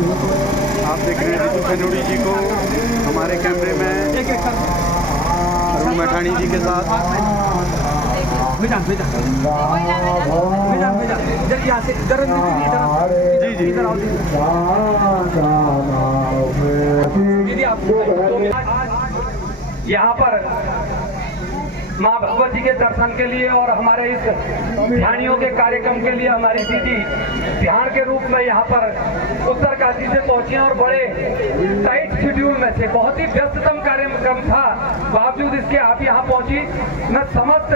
आप देख रहे हैं रितु सेनुड़ी जी को हमारे कैमरे में अरुण मैठाणी जी के साथ। जी जी यहाँ पर माँ भगवती के दर्शन के लिए और हमारे इस ध्यानियों के कार्यक्रम के लिए हमारी दीदी ध्यान के रूप में यहाँ पर उत्तरकाशी से पहुंची और बड़े टाइट शेड्यूल में से बहुत ही व्यस्ततम कार्यक्रम था, बावजूद इसके आप यहाँ पहुंची। मैं समस्त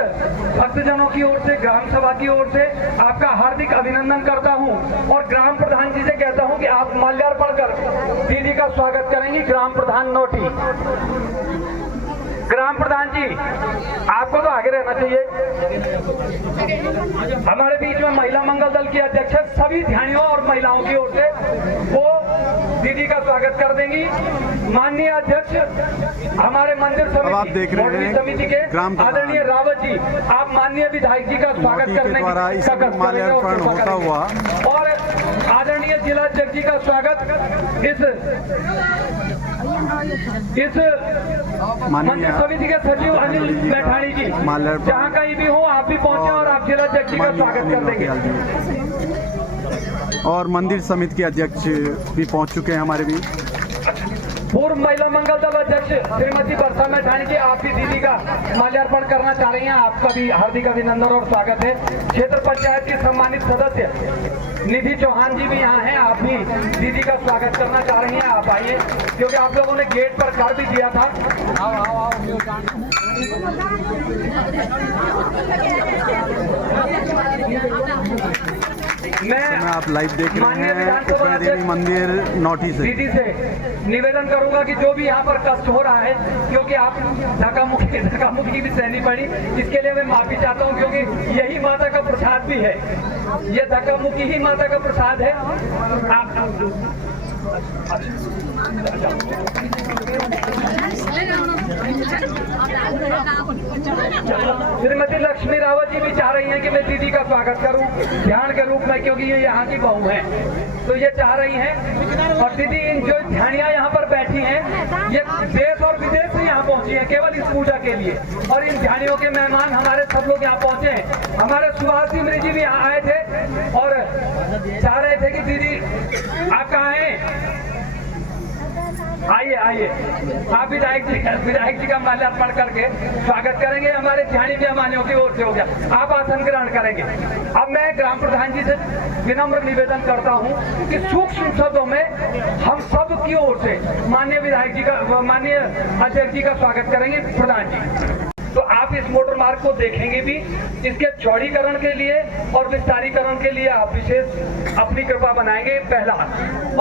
भक्तजनों की ओर से, ग्राम सभा की ओर से आपका हार्दिक अभिनंदन करता हूँ और ग्राम प्रधान जी से कहता हूँ कि आप माल्यार्पण कर दीदी का स्वागत करेंगी। ग्राम प्रधान नोटी, ग्राम प्रधान जी आपको तो आगे रहना चाहिए। हमारे बीच में महिला मंगल दल की अध्यक्ष सभी ध्यानियों और महिलाओं की ओर से वो दीदी का स्वागत कर देंगी। माननीय अध्यक्ष हमारे मंदिर समिति के आदरणीय रावत जी, आप माननीय विधायक जी का स्वागत करने होता हुआ और आदरणीय जिला अध्यक्ष जी का स्वागत इस मंदिर समिति के सचिव अनिल मैठाणी जी, जहाँ कहीं भी हो आप भी पहुंचे और आप जिला अध्यक्ष जी का स्वागत कर देंगे। और मंदिर समिति के अध्यक्ष भी पहुंच चुके हैं हमारे बीच। पूर्व महिला मंगल दल अध्यक्ष श्रीमती वर्षा मैठाणी जी, आप भी दीदी का माल्यार्पण करना चाह रही हैं, आपका भी हार्दिक अभिनंदन और स्वागत है। क्षेत्र पंचायत की सम्मानित सदस्य निधि चौहान जी भी यहाँ हैं, आप भी दीदी का स्वागत करना चाह रही हैं, आप आइए, क्योंकि आप लोगों ने गेट पर कर भी दिया था। मैं आप लाइव देख रहे हैं मंदिर नोटी से। दीदी से निवेदन करूंगा कि जो भी यहाँ पर कष्ट हो रहा है, क्योंकि आप धक्का मुक्की भी सहनी पड़ी, इसके लिए मैं माफी चाहता हूँ, क्योंकि यही माता का प्रसाद भी है, ये धक्का मुक्की ही माता का प्रसाद है। श्रीमती लक्ष्मी रावत जी भी चाह रही हैं कि मैं दीदी का स्वागत करूं ध्यान के रूप में, क्योंकि ये यहाँ की बहू हैं, तो ये चाह रही हैं। और दीदी इन जो ध्यानियाँ यहाँ पर बैठी हैं, ये देश और विदेश से यहाँ पहुंची हैं केवल इस पूजा के लिए, और इन ध्यानियों के मेहमान हमारे सब लोग यहाँ पहुंचे हैं। हमारे सुभाष सिमरी जी भी यहाँ आए थे और चाह रहे थे कि दीदी आप कहाँ हैं, आइए आइए, आप विधायक जी का माल्यार्पण करके स्वागत करेंगे। हमारे ध्यानी मेहमानों की ओर से हो गया, आप आसन ग्रहण करेंगे। अब मैं ग्राम प्रधान जी से विनम्र निवेदन करता हूं कि सूक्ष्म शब्दों में हम सब की ओर से माननीय विधायक जी का, माननीय अध्यक्ष जी का स्वागत करेंगे। प्रधान जी, तो आप इस मोटर मार्ग को देखेंगे भी, इसके चौड़ीकरण के लिए और विस्तारीकरण के लिए आप विशेष अपनी कृपा बनाएंगे, पहला।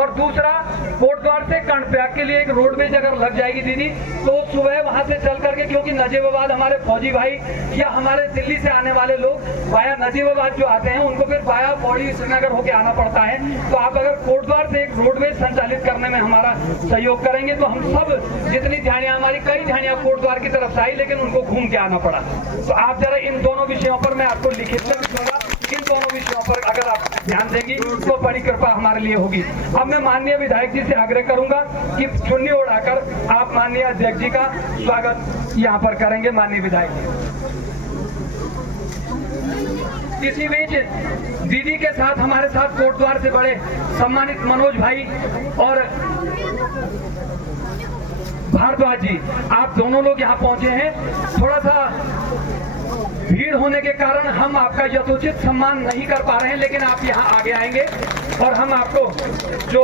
और दूसरा, कोटद्वार से कर्णप्रयाग के लिए एक रोडवेज अगर लग जाएगी दीदी, तो सुबह वहां से चल करके, क्योंकि नजीबाबाद हमारे फौजी भाई या हमारे दिल्ली से आने वाले लोग वाया नजीबाबाद जो आते हैं, उनको फिर वाया पौड़ी श्रीनगर होकर आना पड़ता है। तो आप अगर कोटद्वार से एक रोडवेज संचालित करने में हमारा सहयोग करेंगे, तो हम सब जितनी ध्यानियां, हमारी कई ध्यानियां कोटद्वार की तरफ से आई, लेकिन उनको घूम के आना पड़ा। तो आप जरा इन दोनों विषयों पर, मैं आपको लिखित में भी दूंगा, इन दोनों विषयों पर अगर आप ध्यान देंगी तो बड़ी कृपा हमारे लिए होगी। अब मैं माननीय विधायक जी से आग्रह करूंगा कि चुन्नी उड़ाकर आप माननीय अध्यक्ष जी का स्वागत यहाँ पर करेंगे। माननीय विधायक जी, इसी बीच दीदी के साथ हमारे साथ कोटद्वार से बड़े सम्मानित मनोज भाई और भारद्वाज जी, आप दोनों लोग यहाँ पहुंचे हैं। थोड़ा सा भीड़ होने के कारण हम आपका यथोचित सम्मान नहीं कर पा रहे हैं, लेकिन आप यहाँ आगे आएंगे और हम आपको जो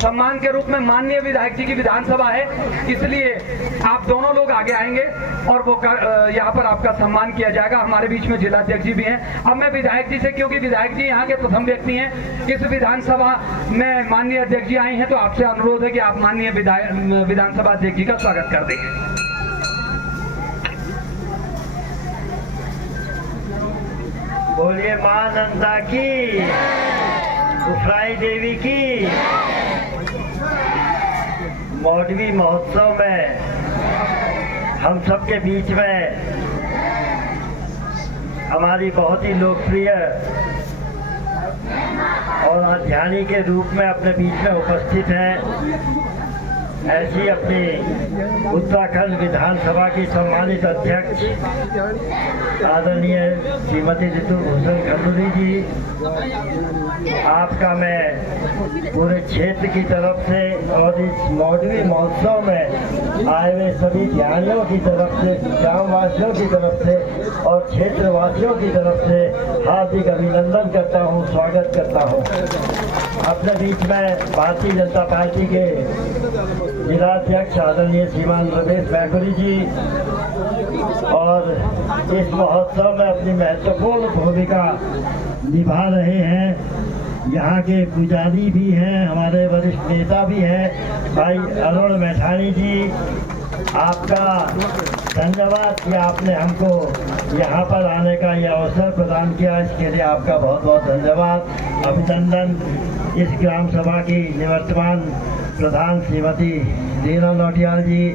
सम्मान के रूप में, माननीय विधायक जी की विधानसभा है, इसलिए आप दोनों लोग आगे आएंगे और वो यहाँ पर आपका सम्मान किया जाएगा। हमारे बीच में जिला अध्यक्ष जी भी हैं। अब मैं विधायक जी से, क्योंकि विधायक जी यहाँ के प्रथम व्यक्ति हैं इस विधानसभा में, माननीय अध्यक्ष जी आई हैं, तो आपसे अनुरोध है कि आप माननीय विधानसभा अध्यक्ष जी का स्वागत कर देंगे। बोलिए मां नंदा की, उफराई देवी की। मौडवी महोत्सव में हम सबके बीच में हमारी बहुत ही लोकप्रिय और ध्यानी के रूप में अपने बीच में उपस्थित हैं। ऐसी अपनी उत्तराखंड विधानसभा की सम्मानित अध्यक्ष आदरणीय श्रीमती ऋतु भूषण खंडूरी जी, आपका मैं पूरे क्षेत्र की तरफ से और इस मौडवी महोत्सव में आए हुए सभी ध्यानियों की तरफ से, ग्रामवासियों की तरफ से और क्षेत्रवासियों की तरफ से हार्दिक अभिनंदन करता हूँ, स्वागत करता हूँ। अपने बीच में भारतीय जनता पार्टी के जिलाध्यक्ष आदरणीय श्रीमान रमेश बैकुरी जी और इस महोत्सव में अपनी महत्वपूर्ण भूमिका निभा रहे हैं। यहाँ के पुजारी भी हैं, हमारे वरिष्ठ नेता भी हैं। भाई अरुण मैठानी जी, आपका धन्यवाद कि आपने हमको यहाँ पर आने का यह अवसर प्रदान किया, इसके लिए आपका बहुत बहुत धन्यवाद, अभिनंदन। इस ग्राम सभा की निवर्तमान प्रधान श्रीमती रीना नौटियाल जी,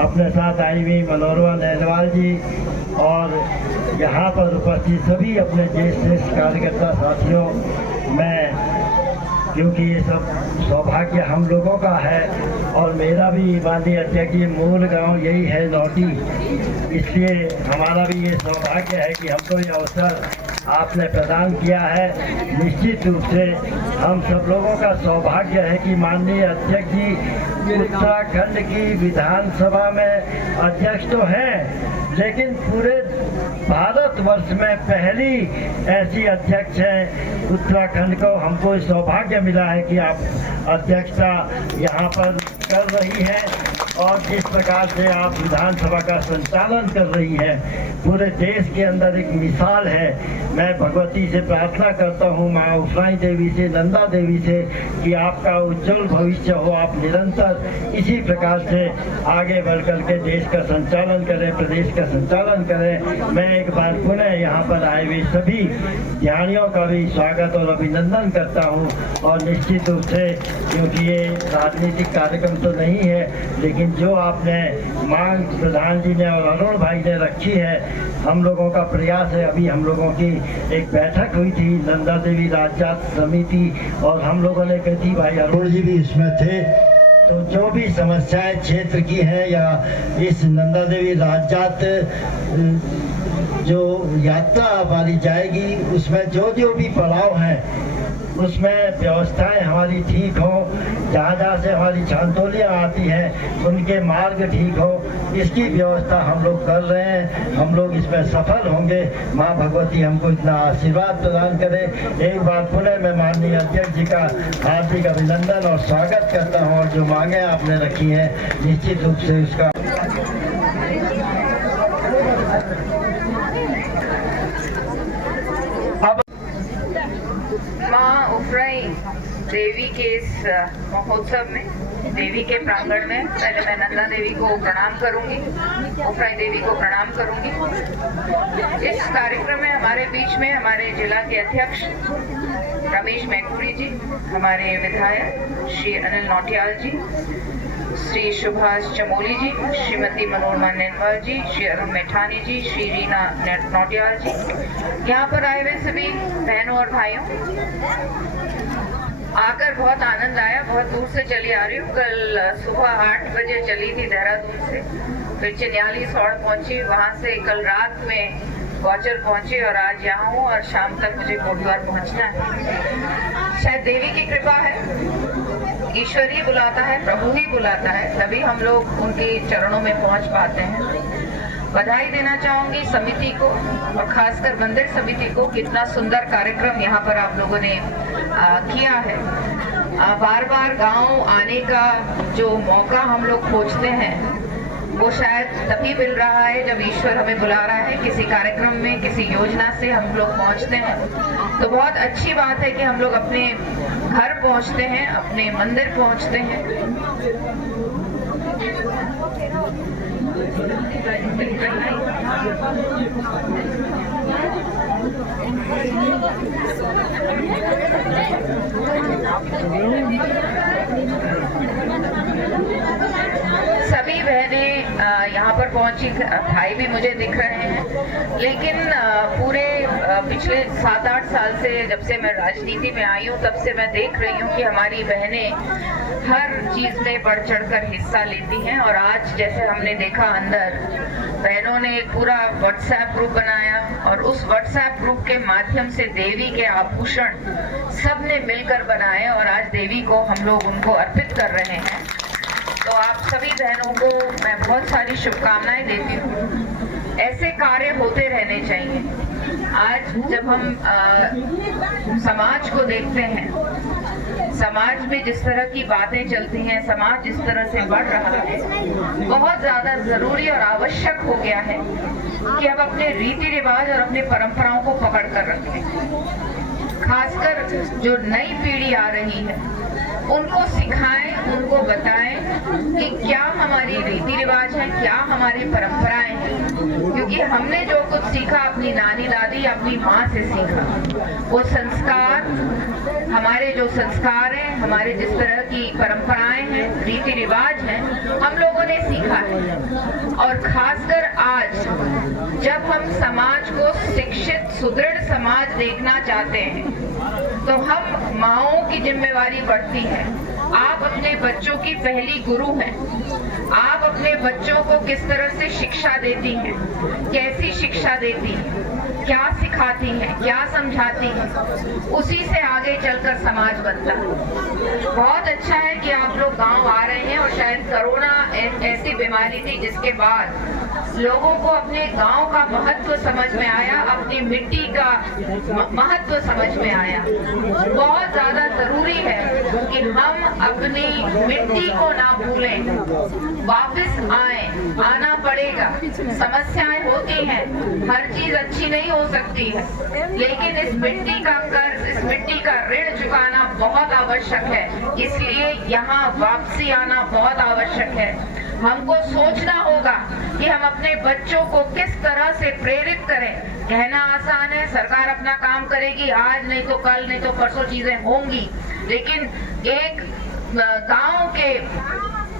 अपने साथ आई हुई मनोरमा नैनवाल जी और यहाँ पर उपस्थित सभी अपने ज्येष्ठ कार्यकर्ता साथियों, मैं क्योंकि ये सब सौभाग्य हम लोगों का है और मेरा भी माननीय अध्यक्ष जी मूल गांव यही है नौटी, इसलिए हमारा भी ये सौभाग्य है कि हमको ये अवसर आपने प्रदान किया है। निश्चित रूप से हम सब लोगों का सौभाग्य है कि माननीय अध्यक्ष जी उत्तराखंड की विधानसभा में अध्यक्ष तो हैं, लेकिन पूरे भारतवर्ष में पहली ऐसी अध्यक्ष है उत्तराखंड को। हमको सौभाग्य मिला है कि आप अध्यक्षता यहाँ पर कर रही हैं और जिस प्रकार से आप विधानसभा का संचालन कर रही हैं, पूरे देश के अंदर एक मिसाल है। मैं भगवती से प्रार्थना करता हूँ, माँ उफराई देवी से, नंदा देवी से, कि आपका उज्जवल भविष्य हो, आप निरंतर इसी प्रकार से आगे बढ़ कर के देश का संचालन करें, प्रदेश का संचालन करें। मैं एक बार पुनः यहाँ पर आए हुए सभी ध्यानियों का भी स्वागत और अभिनंदन करता हूँ। और निश्चित रूप से, क्योंकि ये राजनीतिक कार्यक्रम तो नहीं है, लेकिन जो आपने मांग प्रधान जी ने और अरुण भाई ने रखी है, हम लोगों का प्रयास है। अभी हम लोगों की एक बैठक हुई थी नंदा देवी राज्यात समिति और हम लोगों ने कही थी, भाई अरुण जी भी इसमें थे, तो जो भी समस्याएं क्षेत्र की है या इस नंदा देवी राज्यात जो यात्रा हमारी जाएगी उसमें जो जो भी पड़ाव हैं उसमें व्यवस्थाएं हमारी ठीक हो, जहाँ जहाँ से हमारी छानतोलियाँ आती हैं उनके मार्ग ठीक हो, इसकी व्यवस्था हम लोग कर रहे हैं। हम लोग इसमें सफल होंगे। माँ भगवती हमको इतना आशीर्वाद प्रदान करे। एक बार पुनः मैं माननीय अध्यक्ष जी का हार्दिक अभिनंदन और स्वागत करता हूँ और जो मांगे आपने रखी हैं निश्चित रूप से उसका माँ उफराई देवी के इस महोत्सव में, देवी के प्रांगण में, पहले मैं नंदा देवी को प्रणाम करूंगी, उफराई देवी को प्रणाम करूंगी। इस कार्यक्रम में हमारे बीच में हमारे जिला के अध्यक्ष रमेश बैकुरी जी, हमारे विधायक श्री अनिल नौटियाल जी, श्री सुभाष चमोली जी, श्रीमती मनोरमा नैनवाल जी, श्री अरुण मैठानी जी, श्री रीना नौटियाल जी, यहाँ पर आए हुए सभी बहनों और भाइयों, आकर बहुत आनंद आया। बहुत दूर से चली आ रही हूँ। कल सुबह 8 बजे चली थी देहरादून से, फिर चिन्याली सौड़ पहुंची, वहाँ से कल रात में गौचर पहुंची और आज यहाँ हूँ और शाम तक मुझे कोटद्वार पहुँचना है। शायद देवी की कृपा है, ईश्वर ही बुलाता है, प्रभु ही बुलाता है, तभी हम लोग उनके चरणों में पहुँच पाते हैं। बधाई देना चाहूंगी समिति को और खासकर मंदिर समिति को, कितना सुंदर कार्यक्रम यहाँ पर आप लोगों ने किया है। बार बार गांव आने का जो मौका हम लोग खोजते हैं वो शायद तभी मिल रहा है जब ईश्वर हमें बुला रहा है किसी कार्यक्रम में, किसी योजना से हम लोग पहुँचते हैं। तो बहुत अच्छी बात है कि हम लोग अपने घर पहुँचते हैं, अपने मंदिर पहुँचते हैं। सभी बहनें यहाँ पर पहुंची चाची भाई भी मुझे दिख रहे हैं, लेकिन पूरे पिछले 7-8 साल से जब से मैं राजनीति में आई हूँ तब से मैं देख रही हूँ कि हमारी बहनें हर चीज में बढ़ चढ़कर हिस्सा लेती हैं। और आज जैसे हमने देखा अंदर बहनों ने एक पूरा व्हाट्सएप ग्रुप बनाया और उस व्हाट्सएप ग्रुप के माध्यम से देवी के आभूषण सबने मिलकर बनाए और आज देवी को हम लोग उनको अर्पित कर रहे हैं। तो आप सभी बहनों को मैं बहुत सारी शुभकामनाएं देती हूँ। ऐसे कार्य होते रहने चाहिए। आज जब हम समाज को देखते हैं, समाज में जिस तरह की बातें चलती हैं, समाज जिस तरह से बढ़ रहा है, बहुत ज्यादा जरूरी और आवश्यक हो गया है कि हम अपने रीति रिवाज और अपने परंपराओं को पकड़ कर रखें। खासकर जो नई पीढ़ी आ रही है उनको सिखाएं, उनको बताएं कि क्या हमारी रीति रिवाज है, क्या हमारी परंपराएं हैं। क्योंकि हमने जो कुछ सीखा अपनी नानी दादी अपनी माँ से सीखा, वो संस्कार, हमारे जो संस्कार हैं, हमारे जिस तरह की परंपराएं हैं, रीति रिवाज हैं, हम लोगों ने सीखा है। और खासकर आज जब हम समाज को शिक्षित सुदृढ़ समाज देखना चाहते हैं तो हम माँओं की जिम्मेवारी बढ़ती है। आप अपने बच्चों की पहली गुरु हैं। आप अपने बच्चों को किस तरह से शिक्षा देती हैं, कैसी शिक्षा देती हैं, क्या सिखाती हैं, क्या समझाती हैं, उसी से आगे चलकर समाज बनता है। बहुत अच्छा है कि आप लोग गांव आ रहे हैं और शायद कोरोना ऐसी बीमारी थी जिसके बाद लोगों को अपने गांव का महत्व समझ में आया, अपनी मिट्टी का महत्व समझ में आया। बहुत ज्यादा जरूरी है कि हम अपनी मिट्टी को ना भूलें, वापस आए, आना पड़ेगा। समस्याएं होती हैं, हर चीज अच्छी नहीं हो सकती है, लेकिन इस मिट्टी का कर्ज, इस मिट्टी का ऋण चुकाना बहुत आवश्यक है। इसलिए यहाँ वापसी आना बहुत आवश्यक है। हमको सोचना होगा कि हम अपने बच्चों को किस तरह से प्रेरित करें। कहना आसान है, सरकार अपना काम करेगी, आज नहीं तो कल, नहीं तो परसों चीजें होंगी, लेकिन एक गांव के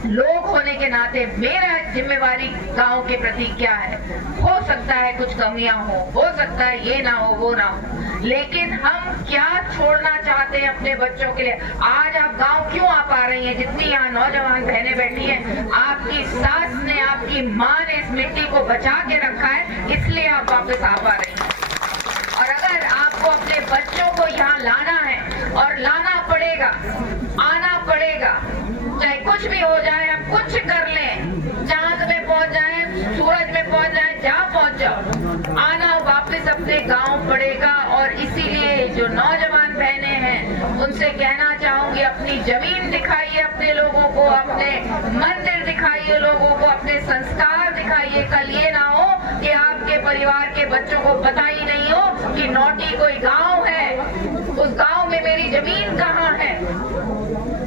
लोग होने के नाते मेरा जिम्मेवारी गांव के प्रति क्या है। हो सकता है कुछ कमियां हो सकता है ये ना हो, वो ना हो, लेकिन हम क्या छोड़ना चाहते हैं अपने बच्चों के लिए। आज आप गांव क्यों आ पा रही हैं? जितनी यहाँ नौजवान बहनें बैठी हैं, आपकी सास ने, आपकी माँ ने इस मिट्टी को बचा के रखा है, इसलिए आप वापस आ पा रही हैं। और अगर आपको अपने बच्चों को यहाँ लाना है, और लाना पड़ेगा, आना पड़ेगा, चाहे कुछ भी हो जाए, हम कुछ कर लें, चांद में पहुंच जाए, सूरज में पहुंच जाए, जहाँ पहुंच जाओ, आना वापस अपने गांव पड़ेगा। और इसीलिए जो नौजवान बहनें हैं उनसे कहना चाहूंगी, अपनी जमीन दिखाइए अपने लोगों को, अपने मंदिर दिखाइए लोगों को, अपने संस्कार दिखाइए। कल ये ना हो कि आपके परिवार के बच्चों को पता ही नहीं हो कि नौटी कोई गांव है, उस गांव में मेरी जमीन कहाँ है।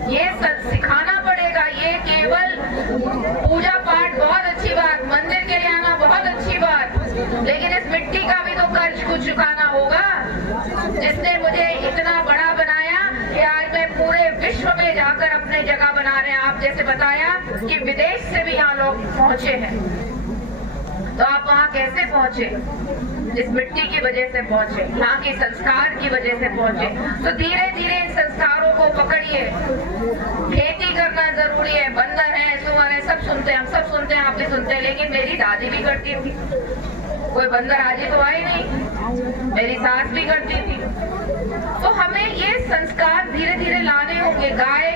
ये सब सिखाना पड़ेगा। ये केवल पूजा पाठ बहुत अच्छी बात, मंदिर के लिए आना बहुत अच्छी बात, लेकिन इस मिट्टी का भी तो कर्ज कुछ चुकाना होगा, जिसने मुझे इतना बड़ा बनाया कि आज मैं पूरे विश्व में जाकर अपने जगह बना रहे हैं। आप जैसे बताया कि विदेश से भी यहाँ लोग पहुंचे हैं, तो आप वहाँ कैसे पहुंचे? इस मिट्टी की वजह से पहुंचे, यहाँ के संस्कार की वजह से पहुंचे। तो धीरे धीरे इन संस्कारों को पकड़िए। खेती करना जरूरी है, बंदर है, सुअर है, सब सुनते हैं, हम सब सुनते हैं, आप भी सुनते हैं, लेकिन मेरी दादी भी करती थी। कोई बंदर आज ही तो आई नहीं, मेरी सास भी करती थी। तो हमें ये संस्कार धीरे धीरे लाने होंगे। गाय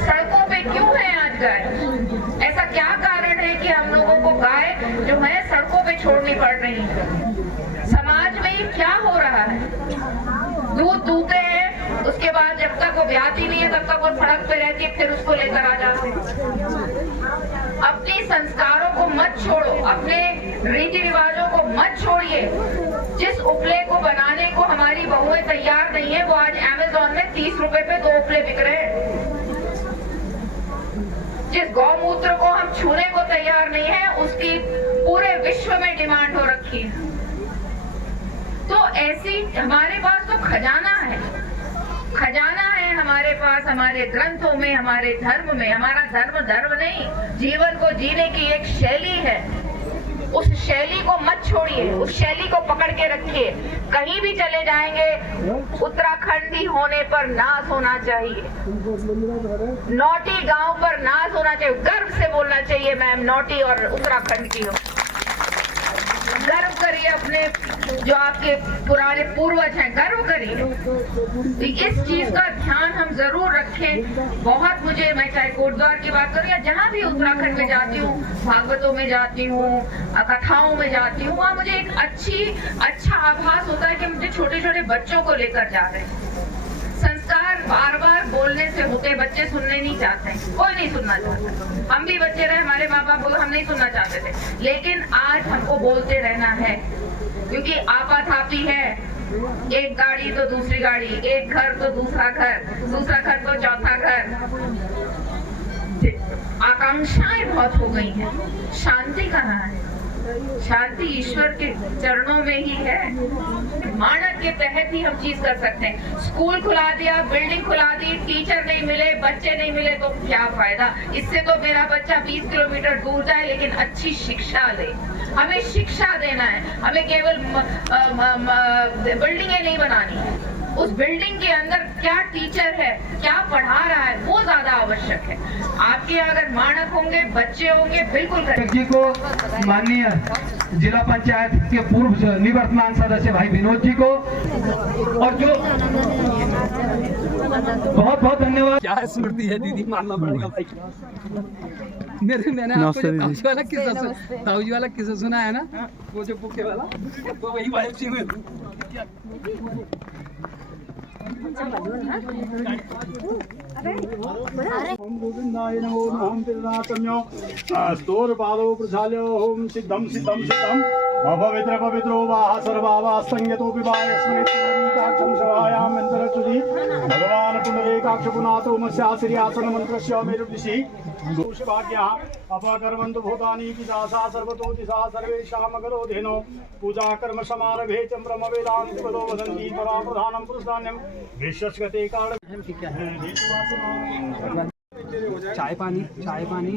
सड़कों पे क्यों है आज? गाय ऐसा क्या कारण है कि हम लोगों को गाय जो है सड़कों पे छोड़नी पड़ रही है? समाज में ये क्या हो रहा है? दूध दूते हैं, उसके बाद जब तक वो ब्याती नहीं है तब तक वो सड़क पे रहती है, फिर उसको लेकर आ जाते हैं। अपने संस्कारों को मत छोड़ो, अपने रीति रिवाजों को मत छोड़िए। जिस उपले को बनाने को हमारी बहुएं तैयार नहीं है, वो आज अमेज़न में 30 रुपए पे 2 उपले बिक रहे हैं। जिस गौमूत्र को हम छूने को तैयार नहीं है, उसकी पूरे विश्व में डिमांड हो रखी है। तो ऐसी हमारे पास तो खजाना है, खजाना है हमारे पास, हमारे ग्रंथों में, हमारे धर्म में। हमारा धर्म धर्म नहीं, जीवन को जीने की एक शैली है। उस शैली को मत छोड़िए, उस शैली को पकड़ के रखिए। कहीं भी चले जाएंगे उत्तराखंडी होने पर नाज होना चाहिए, नौटी गांव पर नाज होना चाहिए, गर्व से बोलना चाहिए मैं नौटी और उत्तराखंड की हूँ। गर्व करिए अपने जो आपके पुराने पूर्वज हैं, गर्व करिए। इस चीज का ध्यान हम जरूर रखें। बहुत मुझे, मैं चाहे कोटद्वार की बात करूं या जहां भी उत्तराखंड में जाती हूँ, भागवतों में जाती हूँ, कथाओं में जाती हूँ, वहाँ मुझे एक अच्छा आभास होता है कि मुझे छोटे छोटे बच्चों को लेकर जा रहे हैं। संस्कार बार बार बोलने से होते, बच्चे सुनने नहीं चाहते, कोई नहीं सुनना चाहता। हम भी बच्चे रहे, हमारे माँ बाप बोले, हम नहीं सुनना चाहते थे, लेकिन आज हमको बोलते रहना है, क्योंकि आपाधापी है। एक गाड़ी तो दूसरी गाड़ी, एक घर तो दूसरा घर, दूसरा घर तो चौथा घर। आकांक्षाएं बहुत हो गई हैं, शांति कहाँ है? शांति ईश्वर के चरणों में ही है। मानक के तहत ही हम चीज कर सकते हैं। स्कूल खुला दिया, बिल्डिंग खुला दी, टीचर नहीं मिले, बच्चे नहीं मिले तो क्या फायदा? इससे तो मेरा बच्चा 20 किलोमीटर दूर जाए लेकिन अच्छी शिक्षा ले। हमें शिक्षा देना है, हमें केवल बिल्डिंगें नहीं बनानी है। उस बिल्डिंग के अंदर क्या टीचर है, क्या पढ़ा रहा है, वो ज्यादा आवश्यक है। आपके अगर मानक होंगे, बच्चे होंगे, बिल्कुल जी को, माननीय जिला पंचायत के पूर्व निवर्तमान सदस्य भाई विनोद जी को, और जो बहुत बहुत धन्यवाद। क्या स्मृति है दीदी, मानना पड़ेगा भाई। मैंने आपको जो ताऊजी वाला किस्सा सुना है ना, वो जो बुके वाला, वो वही वाइफ जी में। ओम गोविंदाय नमो नमः त्रिनाथम्यो स्तोरपादो प्रसाल्यो ओम सिद्धं सिद्धं सिद्धं अपवित्र पवित्रो वाह सर्वावा संयतोपि वायस्मै पुनरीकाक्षं सभायां मन्त्रचुति भगवान् पुनरेकाक्ष पुनातो मस्याश्री आसन मन्त्रस्य मेरुदिशि दोषभाग्यः अपकर्मन्तु भूतानि पितासा सर्वतो दिशा सर्वेषां अगरो धेनो पूजा कर्म समारभे च ब्रह्म वेदान्त पदो वदन्ति परा प्रधानं पुरुषान्यं विश्वस्गते कारण। चाय पानी, चाय पानी।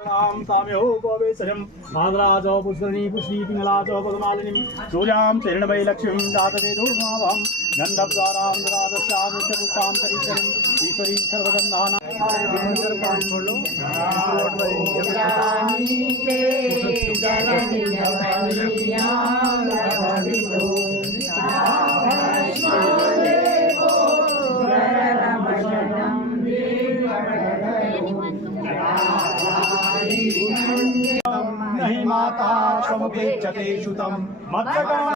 नाम ताम्यो पवेशरं मादराज पुष्करिणी पुष्टी पिंगलाज पद्मालिनीं सूर्यां चरणमयी लक्ष्मीं जातवेदो भावं गन्धद्वारां ददादस्यामिष्टपुष्टां करीशरं ईश्वरीं सर्वगन्धानां। नहीं माता समुपेक्षते श्रुतं मत्सकं।